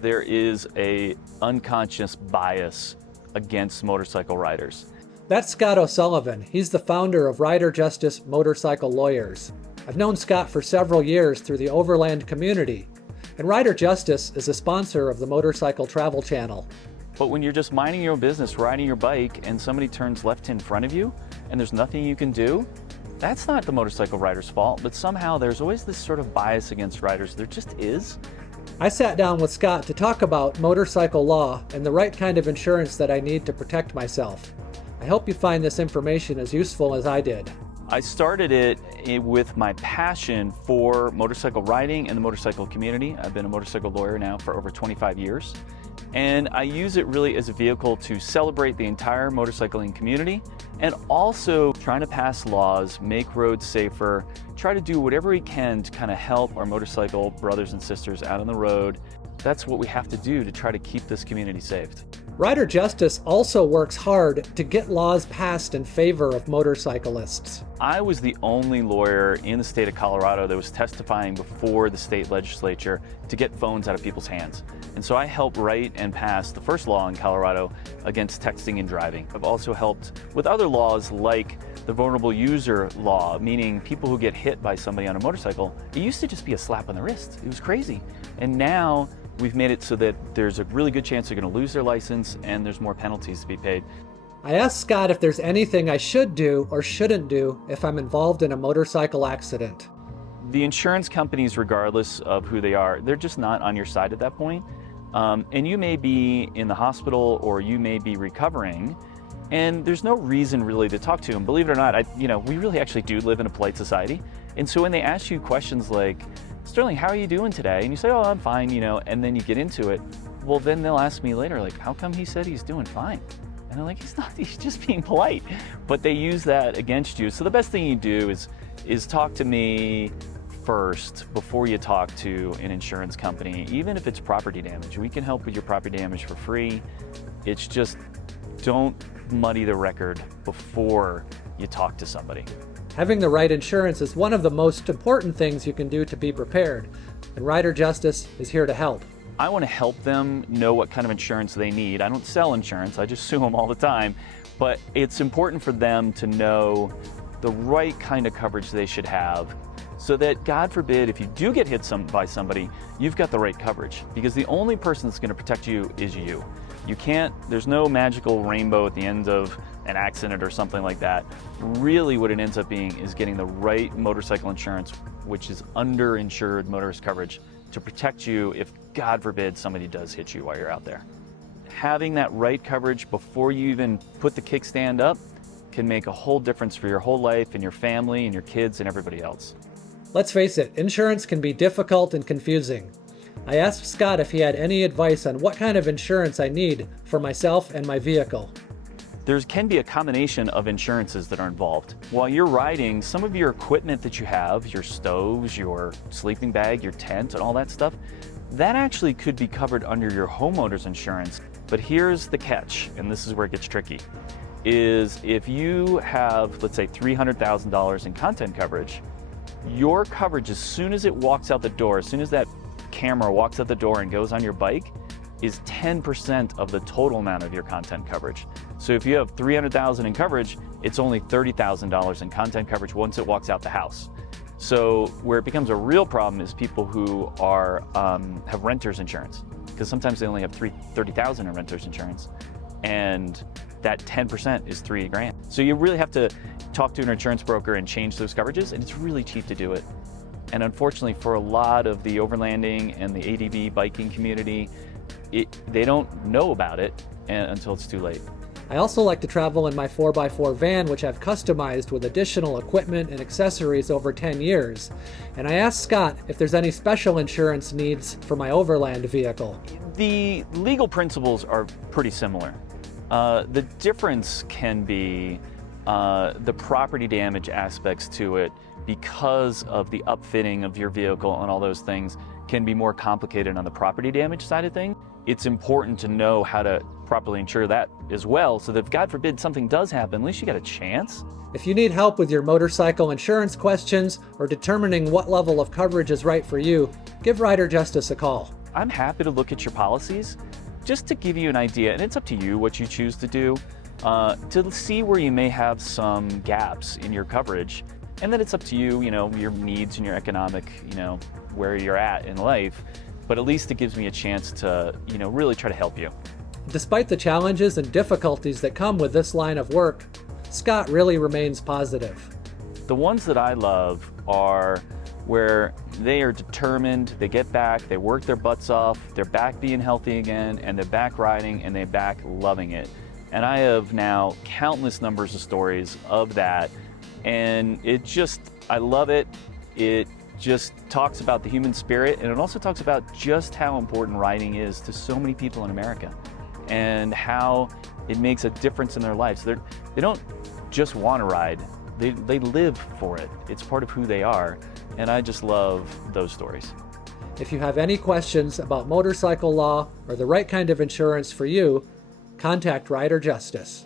There is a unconscious bias against motorcycle riders. That's Scott O'Sullivan. He's the founder of Rider Justice Motorcycle Lawyers. I've known Scott for several years through the Overland community, and Rider Justice is a sponsor of the Motorcycle Travel Channel. But when you're just minding your own business, riding your bike, and somebody turns left in front of you, and there's nothing you can do, that's not the motorcycle rider's fault, but somehow there's always this sort of bias against riders. There just is. I sat down with Scott to talk about motorcycle law and the right kind of insurance that I need to protect myself. I hope you find this information as useful as I did. I started it with my passion for motorcycle riding and the motorcycle community. I've been a motorcycle lawyer now for over 25 years. And I use it really as a vehicle to celebrate the entire motorcycling community and also trying to pass laws, make roads safer, try to do whatever we can to kind of help our motorcycle brothers and sisters out on the road. That's what we have to do to try to keep this community saved. Rider Justice also works hard to get laws passed in favor of motorcyclists. I was the only lawyer in the state of Colorado that was testifying before the state legislature to get phones out of people's hands. And so I helped write and pass the first law in Colorado against texting and driving. I've also helped with other laws like the vulnerable user law, meaning people who get hit by somebody on a motorcycle. It used to just be a slap on the wrist. It was crazy. And now we've made it so that there's a really good chance they're going to lose their license and there's more penalties to be paid. I asked Scott if there's anything I should do or shouldn't do if I'm involved in a motorcycle accident. The insurance companies, regardless of who they are, they're just not on your side at that point. And you may be in the hospital or you may be recovering, and there's no reason really to talk to them. Believe it or not, we really actually do live in a polite society. And so when they ask you questions like, Sterling, how are you doing today? And you say, oh, I'm fine, and then you get into it. Well, then they'll ask me later, like, how come he said he's doing fine? And I'm like, he's just being polite. But they use that against you. So the best thing you do is talk to me first before you talk to an insurance company. Even if it's property damage, we can help with your property damage for free. It's just, don't muddy the record before you talk to somebody. Having the right insurance is one of the most important things you can do to be prepared, and Rider Justice is here to help. I want to help them know what kind of insurance they need. I don't sell insurance, I just sue them all the time, but it's important for them to know the right kind of coverage they should have so that, God forbid, if you do get hit by somebody, you've got the right coverage, because the only person that's going to protect you is you. There's no magical rainbow at the end of an accident or something like that. Really what it ends up being is getting the right motorcycle insurance, which is underinsured motorist coverage, to protect you if, God forbid, somebody does hit you while you're out there. Having that right coverage before you even put the kickstand up can make a whole difference for your whole life and your family and your kids and everybody else. Let's face it, insurance can be difficult and confusing. I asked Scott if he had any advice on what kind of insurance I need for myself and my vehicle. There can be a combination of insurances that are involved. While you're riding, some of your equipment that you have, your stoves, your sleeping bag, your tent, and all that stuff, that actually could be covered under your homeowner's insurance. But here's the catch, and this is where it gets tricky, is if you have, let's say, $300,000 in content coverage, your coverage, as soon as it walks out the door, as soon as that camera walks out the door and goes on your bike, is 10% of the total amount of your content coverage. So if you have $300,000 in coverage, it's only $30,000 in content coverage once it walks out the house. So where it becomes a real problem is people who have renter's insurance, because sometimes they only have $30,000 in renter's insurance, and that 10% is $3,000. So you really have to talk to an insurance broker and change those coverages, and it's really cheap to do it. And unfortunately, for a lot of the overlanding and the ADV biking community, they don't know about it until it's too late. I also like to travel in my 4x4 van, which I've customized with additional equipment and accessories over 10 years. And I asked Scott if there's any special insurance needs for my overland vehicle. The legal principles are pretty similar. The difference can be the property damage aspects to it, because of the upfitting of your vehicle and all those things, can be more complicated on the property damage side of things. It's important to know how to properly insure that as well, so that if, God forbid, something does happen, at least you got a chance. If you need help with your motorcycle insurance questions or determining what level of coverage is right for you, give Rider Justice a call. I'm happy to look at your policies just to give you an idea, and it's up to you what you choose to do, to see where you may have some gaps in your coverage. And then it's up to you, your needs and your economic, where you're at in life. But at least it gives me a chance to, really try to help you. Despite the challenges and difficulties that come with this line of work, Scott really remains positive. The ones that I love are where they are determined, they get back, they work their butts off, they're back being healthy again, and they're back riding, and they're back loving it. And I have now countless numbers of stories of that, and I love it. It just talks about the human spirit, and it also talks about just how important riding is to so many people in America, and how it makes a difference in their lives. They don't just want to ride, they live for it. It's part of who they are, and I just love those stories. If you have any questions about motorcycle law or the right kind of insurance for you, contact Rider Justice.